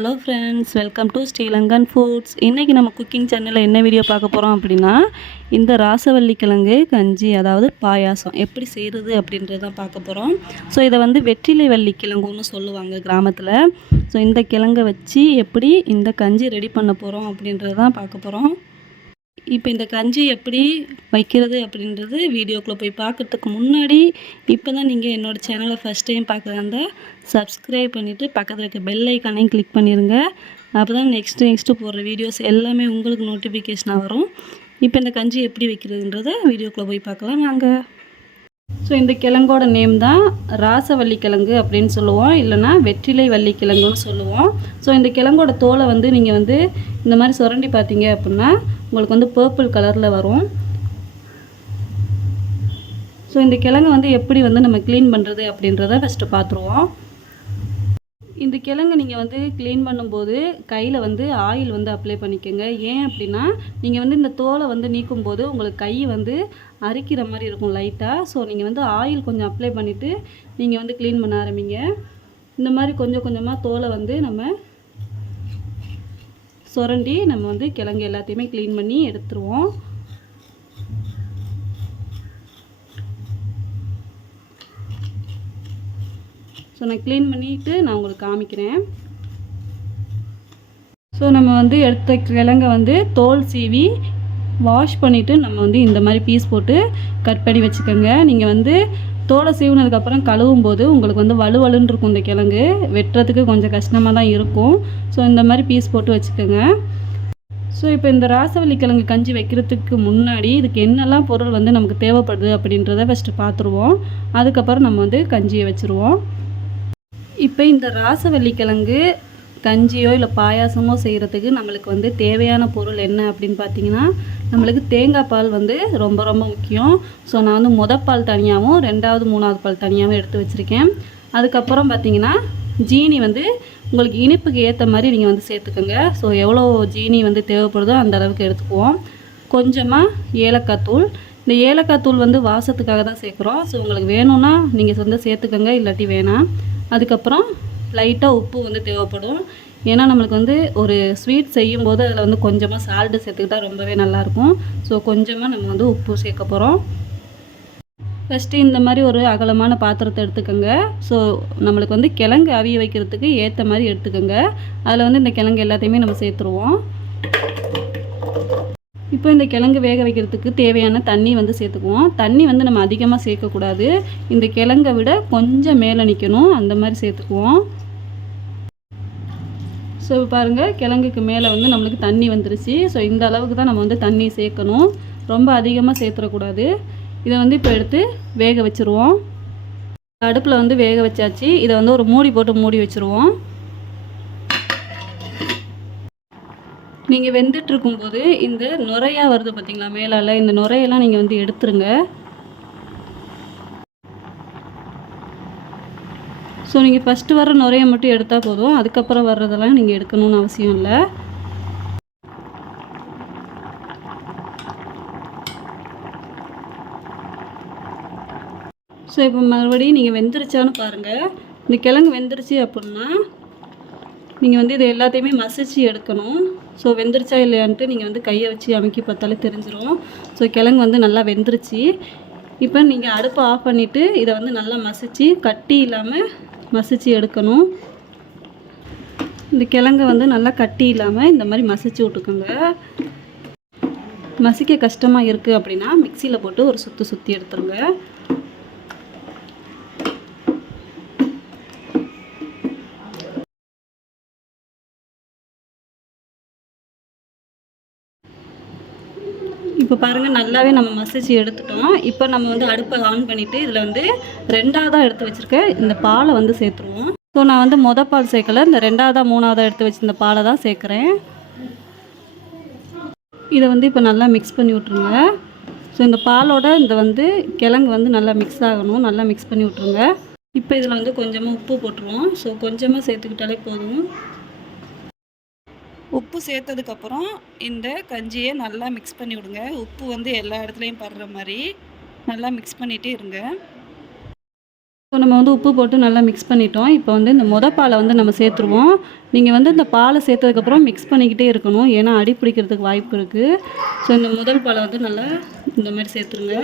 Hello friends, welcome to Sri Lankan foods. இன்றைக்கி நம்ம cooking சேனலில் என்ன வீடியோ பார்க்க போகிறோம் அப்படின்னா, இந்த ராசவள்ளி கிழங்கு கஞ்சி, அதாவது பாயாசம் எப்படி செய்கிறது அப்படின்றது தான் பார்க்க போகிறோம். ஸோ இதை வந்து வெற்றிலை வள்ளி கிழங்குன்னு சொல்லுவாங்க கிராமத்தில். ஸோ இந்த கிழங்கை வச்சு எப்படி இந்த கஞ்சி ரெடி பண்ண போகிறோம் அப்படின்றது தான் பார்க்க போகிறோம். இப்போ இந்த கஞ்சி எப்படி வைக்கிறது அப்படின்றது வீடியோக்குள்ளே போய் பார்க்குறதுக்கு முன்னாடி, இப்போ தான் நீங்கள் என்னோடய சேனலை ஃபஸ்ட் டைம் பார்க்குறதா சப்ஸ்கிரைப் பண்ணிவிட்டு பக்கத்தில் இருக்க பெல் ஐக்கானையும் கிளிக் பண்ணிடுங்க. அப்போ தான் நெக்ஸ்ட்டு போடுற வீடியோஸ் எல்லாமே உங்களுக்கு நோட்டிஃபிகேஷனாக வரும். இப்போ இந்த கஞ்சி எப்படி வைக்கிறதுன்றதை வீடியோக்குள்ளே போய் பார்க்கலாம் வாங்க. ஸோ இந்த கிழங்கோட நேம் தான் ராசவள்ளி கிழங்கு அப்படின்னு சொல்லுவோம், இல்லைனா வெற்றிலை வள்ளி கிழங்குன்னு சொல்லுவோம். ஸோ இந்த கிழங்கோட தோலை வந்து நீங்கள் வந்து இந்த மாதிரி சுரண்டி பார்த்தீங்க அப்படின்னா உங்களுக்கு வந்து பர்பிள் கலரில் வரும். ஸோ இந்த கிழங்கு வந்து எப்படி வந்து நம்ம க்ளீன் பண்ணுறது அப்படின்றத ஃபஸ்ட்டு பார்த்துருவோம். இந்த கிழங்கு நீங்கள் வந்து க்ளீன் பண்ணும்போது கையில் வந்து ஆயில் வந்து அப்ளை பண்ணிக்கோங்க. ஏன் அப்படின்னா, நீங்கள் வந்து இந்த தோலை வந்து நீக்கும்போது உங்களுக்கு கை வந்து அரிக்கிற மாதிரி இருக்கும் லைட்டாக. ஸோ நீங்கள் வந்து ஆயில் கொஞ்சம் அப்ளை பண்ணிவிட்டு நீங்கள் வந்து க்ளீன் பண்ண ஆரம்பிங்க. இந்த மாதிரி கொஞ்சம் கொஞ்சமாக தோலை வந்து நம்ம சுரண்டி நம்ம வந்து கிழங்கு எல்லாத்தையுமே க்ளீன் பண்ணி எடுத்துருவோம். ஸோ நான் க்ளீன் பண்ணிவிட்டு நான் உங்களுக்கு காமிக்கிறேன். ஸோ நம்ம வந்து எடுத்த கிழங்கை வந்து தோல் சீவி வாஷ் பண்ணிவிட்டு நம்ம வந்து இந்த மாதிரி பீஸ் போட்டு கட் பண்ணி வச்சுக்கோங்க. நீங்கள் வந்து தோலை சீவுனதுக்கப்புறம் கழுவும் போது உங்களுக்கு வந்து வலுவலுன்னு இருக்கும் இந்த கிழங்கு, வெட்டுறதுக்கு கொஞ்சம் கஷ்டமாக தான் இருக்கும். ஸோ இந்த மாதிரி பீஸ் போட்டு வச்சுக்கோங்க. ஸோ இப்போ இந்த ராசவள்ளி கிழங்கு கஞ்சி வைக்கிறதுக்கு முன்னாடி இதுக்கு என்னெல்லாம் பொருள் வந்து நமக்கு தேவைப்படுது அப்படின்றத ஃபஸ்ட்டு பார்த்துருவோம். அதுக்கப்புறம் நம்ம வந்து கஞ்சியை வச்சுருவோம். இப்போ இந்த ராசவள்ளி கிழங்கு கஞ்சியோ இல்லை பாயாசமோ செய்கிறதுக்கு நம்மளுக்கு வந்து தேவையான பொருள் என்ன அப்படின்னு பார்த்தீங்கன்னா, நம்மளுக்கு தேங்காய் பால் வந்து ரொம்ப ரொம்ப முக்கியம். ஸோ நான் வந்து பால் தனியாகவும் 2வது 3வது பால் தனியாகவும் எடுத்து வச்சுருக்கேன். அதுக்கப்புறம் பார்த்தீங்கன்னா ஜீனி வந்து உங்களுக்கு இனிப்புக்கு ஏற்ற மாதிரி நீங்கள் வந்து சேர்த்துக்கோங்க. ஸோ எவ்வளோ ஜீனி வந்து தேவைப்படுதோ அந்த அளவுக்கு எடுத்துக்குவோம். கொஞ்சமாக ஏலக்காய் தூள். இந்த ஏலக்காய் தூள் வந்து வாசத்துக்காக தான் சேர்க்குறோம். ஸோ உங்களுக்கு வேணும்னா நீங்கள் வந்து சேர்த்துக்கோங்க, இல்லாட்டி வேணாம். அதுக்கப்புறம் லைட்டாக உப்பு வந்து தேவைப்படும். ஏன்னா நம்மளுக்கு வந்து ஒரு ஸ்வீட் செய்யும்போது அதில் வந்து கொஞ்சமாக சால்ட்டு சேர்த்துக்கிட்டால் ரொம்பவே நல்லாயிருக்கும். ஸோ கொஞ்சமாக நம்ம வந்து உப்பு சேர்க்க போகிறோம். ஃபஸ்ட்டு இந்த மாதிரி ஒரு அகலமான பாத்திரத்தை எடுத்துக்கோங்க. ஸோ நம்மளுக்கு வந்து கிழங்கு அவிய வைக்கிறதுக்கு ஏற்ற மாதிரி எடுத்துக்கோங்க. அதில் வந்து இந்த கிழங்கு எல்லாத்தையுமே நம்ம சேர்த்துருவோம். இப்போ இந்த கிழங்கு வேக வைக்கிறதுக்கு தேவையான தண்ணி வந்து சேர்த்துக்குவோம். தண்ணி வந்து நம்ம அதிகமாக சேர்க்கக்கூடாது, இந்த கிழங்கை விட கொஞ்சம் மேலே நிற்கணும், அந்த மாதிரி சேர்த்துக்குவோம். ஸோ பாருங்கள், கிழங்குக்கு மேலே வந்து நம்மளுக்கு தண்ணி வந்துருச்சு. ஸோ இந்த அளவுக்கு தான் நம்ம வந்து தண்ணி சேர்க்கணும், ரொம்ப அதிகமாக சேர்த்துடக்கூடாது. இதை வந்து இப்போ எடுத்து வேக வச்சுருவோம். அடுப்பில் வந்து வேக வச்சாச்சு. இதை வந்து ஒரு மூடி போட்டு மூடி வச்சுருவோம். நீங்கள் வெந்துட்டுருக்கும்போது இந்த நுரையாக வருது பார்த்திங்களா மேலால், இந்த நுரையெல்லாம் நீங்கள் வந்து எடுத்துருங்க. ஸோ நீங்கள் ஃபஸ்ட்டு வர நுரையை மட்டும் எடுத்தால் போதும், அதுக்கப்புறம் வர்றதெல்லாம் நீங்கள் எடுக்கணும்னு அவசியம் இல்லை. ஸோ இப்போ மறுபடியும் நீங்கள் வெந்துருச்சான்னு பாருங்கள். இந்த கிழங்கு வெந்துருச்சு அப்படின்னா நீங்கள் வந்து இது எல்லாத்தையுமே மசிச்சு எடுக்கணும். ஸோ வெந்துருச்சா இல்லையான்ட்டு நீங்கள் வந்து கையை வச்சு அமுக்கி பார்த்தாலே தெரிஞ்சிடும். ஸோ கிழங்கு வந்து நல்லா வெந்துருச்சு. இப்போ நீங்கள் அடுப்பை ஆஃப் பண்ணிவிட்டு இதை வந்து நல்லா மசிச்சு கட்டி இல்லாமல் மசிச்சு எடுக்கணும். இந்த கிழங்கு வந்து நல்லா கட்டி இல்லாமல் இந்த மாதிரி மசிச்சு விட்டுக்கோங்க. மசிக்க கஷ்டமாக இருக்குது அப்படின்னா மிக்சியில் போட்டு ஒரு சுற்றி எடுத்துருங்க. இப்போ பாருங்கள், நல்லாவே நம்ம மசிச்சு எடுத்துட்டோம். இப்போ நம்ம வந்து அடுப்பை ஆன் பண்ணிவிட்டு இதில் வந்து 2வதாக எடுத்து வச்சுருக்க இந்த பாலை வந்து சேர்த்துருவோம். ஸோ நான் வந்து பால் சேர்க்கலை, இந்த 2வதாக 3வதாக எடுத்து வச்சு இந்த பாலை தான் சேர்க்குறேன். இதை வந்து இப்போ நல்லா மிக்ஸ் பண்ணி விட்ருங்க. ஸோ இந்த பாலோட இந்த வந்து கிழங்கு வந்து நல்லா மிக்ஸ் ஆகணும், நல்லா மிக்ஸ் பண்ணி விட்ருங்க. இப்போ இதில் வந்து கொஞ்சமாக உப்பு போட்டுருவோம். ஸோ கொஞ்சமாக சேர்த்துக்கிட்டாலே போதும். உப்பு சேர்த்ததுக்கப்புறம் இந்த கஞ்சியை நல்லா மிக்ஸ் பண்ணி விடுங்க. உப்பு வந்து எல்லா இடத்துலையும் படுற மாதிரி நல்லா மிக்ஸ் பண்ணிகிட்டே இருங்க. ஸோ நம்ம வந்து உப்பு போட்டு நல்லா மிக்ஸ் பண்ணிட்டோம். இப்போ வந்து இந்த பாலை வந்து நம்ம சேர்த்துருவோம். நீங்கள் வந்து இந்த பாலை சேர்த்ததுக்கப்புறம் மிக்ஸ் பண்ணிக்கிட்டே இருக்கணும், ஏன்னா அடி பிடிக்கிறதுக்கு வாய்ப்பு இருக்குது. ஸோ இந்த முதல் பாலை வந்து நல்லா இந்த மாதிரி சேர்த்துருங்க.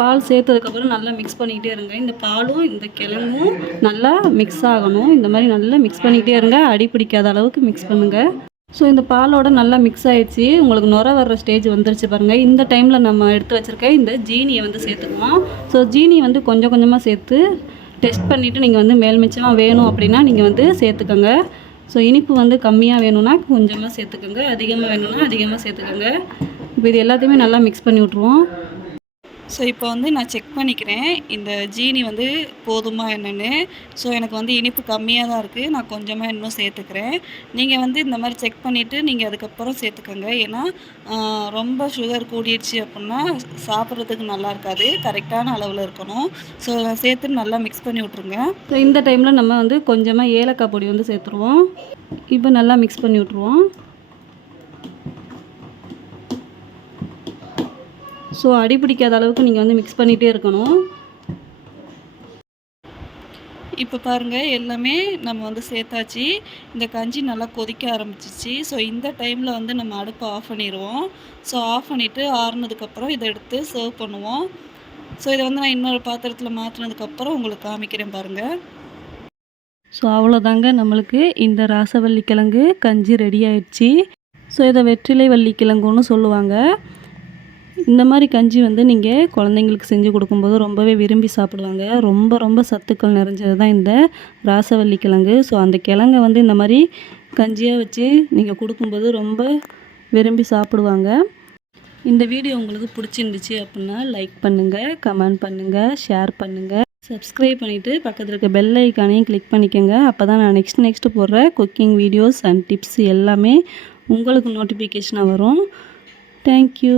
பால் சேர்த்ததுக்கப்புறம் நல்லா மிக்ஸ் பண்ணிக்கிட்டே இருங்க. இந்த பாலும் இந்த கிழங்கும் நல்லா மிக்ஸ் ஆகணும். இந்த மாதிரி நல்லா மிக்ஸ் பண்ணிக்கிட்டே இருங்க, அடி பிடிக்காத அளவுக்கு மிக்ஸ் பண்ணுங்கள். ஸோ இந்த பாலோட நல்லா மிக்ஸ் ஆகிடுச்சு. உங்களுக்கு நுர வர்ற ஸ்டேஜ் வந்துருச்சு பாருங்கள். இந்த டைமில் நம்ம எடுத்து வச்சுருக்க இந்த ஜீனியை வந்து சேர்த்துக்குவோம். ஸோ ஜீனி வந்து கொஞ்சம் கொஞ்சமாக சேர்த்து டெஸ்ட் பண்ணிவிட்டு நீங்கள் வந்து மேல் மிச்சமாக வேணும் அப்படின்னா நீங்கள் வந்து சேர்த்துக்கோங்க. ஸோ இனிப்பு வந்து கம்மியாக வேணும்னா கொஞ்சமாக சேர்த்துக்கோங்க, அதிகமாக வேணும்னா அதிகமாக சேர்த்துக்கோங்க. இப்போ இது எல்லாத்தையுமே நல்லா மிக்ஸ் பண்ணி விட்ருவோம். ஸோ இப்போ வந்து நான் செக் பண்ணிக்கிறேன் இந்த ஜீனி வந்து போதுமா என்னென்னு. ஸோ எனக்கு வந்து இனிப்பு கம்மியாக தான் இருக்குது, நான் கொஞ்சமாக இன்னும் சேர்த்துக்கிறேன். நீங்கள் வந்து இந்த மாதிரி செக் பண்ணிவிட்டு நீங்கள் அதுக்கப்புறம் சேர்த்துக்கோங்க. ஏன்னா ரொம்ப சுகர் கூடிடுச்சு அப்படின்னா சாப்பிட்றதுக்கு நல்லா இருக்காது, கரெக்டான அளவில் இருக்கணும். ஸோ சேர்த்து நல்லா மிக்ஸ் பண்ணி விட்ருங்க. ஸோ இந்த டைமில் நம்ம வந்து கொஞ்சமாக ஏலக்காய் பொடி வந்து சேர்த்துருவோம். இப்போ நல்லா மிக்ஸ் பண்ணி விட்ருவோம். ஸோ அடி பிடிக்காத அளவுக்கு நீங்கள் வந்து மிக்ஸ் பண்ணிகிட்டே இருக்கணும். இப்போ பாருங்கள், எல்லாமே நம்ம வந்து சேர்த்தாச்சு. இந்த கஞ்சி நல்லா கொதிக்க ஆரம்பிச்சிச்சு. ஸோ இந்த டைமில் வந்து நம்ம அடுப்பை ஆஃப் பண்ணிடுவோம். ஸோ ஆஃப் பண்ணிவிட்டு ஆறுனதுக்கப்புறம் இதை எடுத்து சர்வ் பண்ணுவோம். ஸோ இதை வந்து நான் இன்னொரு பாத்திரத்தில் மாற்றினதுக்கப்புறம் உங்களுக்கு காமிக்கிறேன் பாருங்கள். ஸோ அவ்வளோதாங்க, நம்மளுக்கு இந்த ராசவள்ளி கிழங்கு கஞ்சி ரெடி ஆயிடுச்சு. ஸோ இதை வெற்றிலை வள்ளி கிழங்குன்னு சொல்லுவாங்க. இந்த மாதிரி கஞ்சி வந்து நீங்கள் குழந்தைங்களுக்கு செஞ்சு கொடுக்கும்போது ரொம்பவே விரும்பி சாப்பிடுவாங்க. ரொம்ப ரொம்ப சத்துக்கள் நிறைஞ்சது தான் இந்த ராசவள்ளி கிழங்கு. ஸோ அந்த கிழங்கை வந்து இந்த மாதிரி கஞ்சியாக வச்சு நீங்கள் கொடுக்கும்போது ரொம்ப விரும்பி சாப்பிடுவாங்க. இந்த வீடியோ உங்களுக்கு பிடிச்சிருந்துச்சு அப்படின்னா லைக் பண்ணுங்கள், கமெண்ட் பண்ணுங்கள், ஷேர் பண்ணுங்கள், சப்ஸ்கிரைப் பண்ணிவிட்டு பக்கத்தில் இருக்க பெல் ஐக்கானையும் கிளிக் பண்ணிக்கோங்க. அப்போ தான் நான் நெக்ஸ்ட்டு போடுற குக்கிங் வீடியோஸ் அண்ட் டிப்ஸ் எல்லாமே உங்களுக்கு நோட்டிஃபிகேஷனாக வரும். தேங்க்யூ.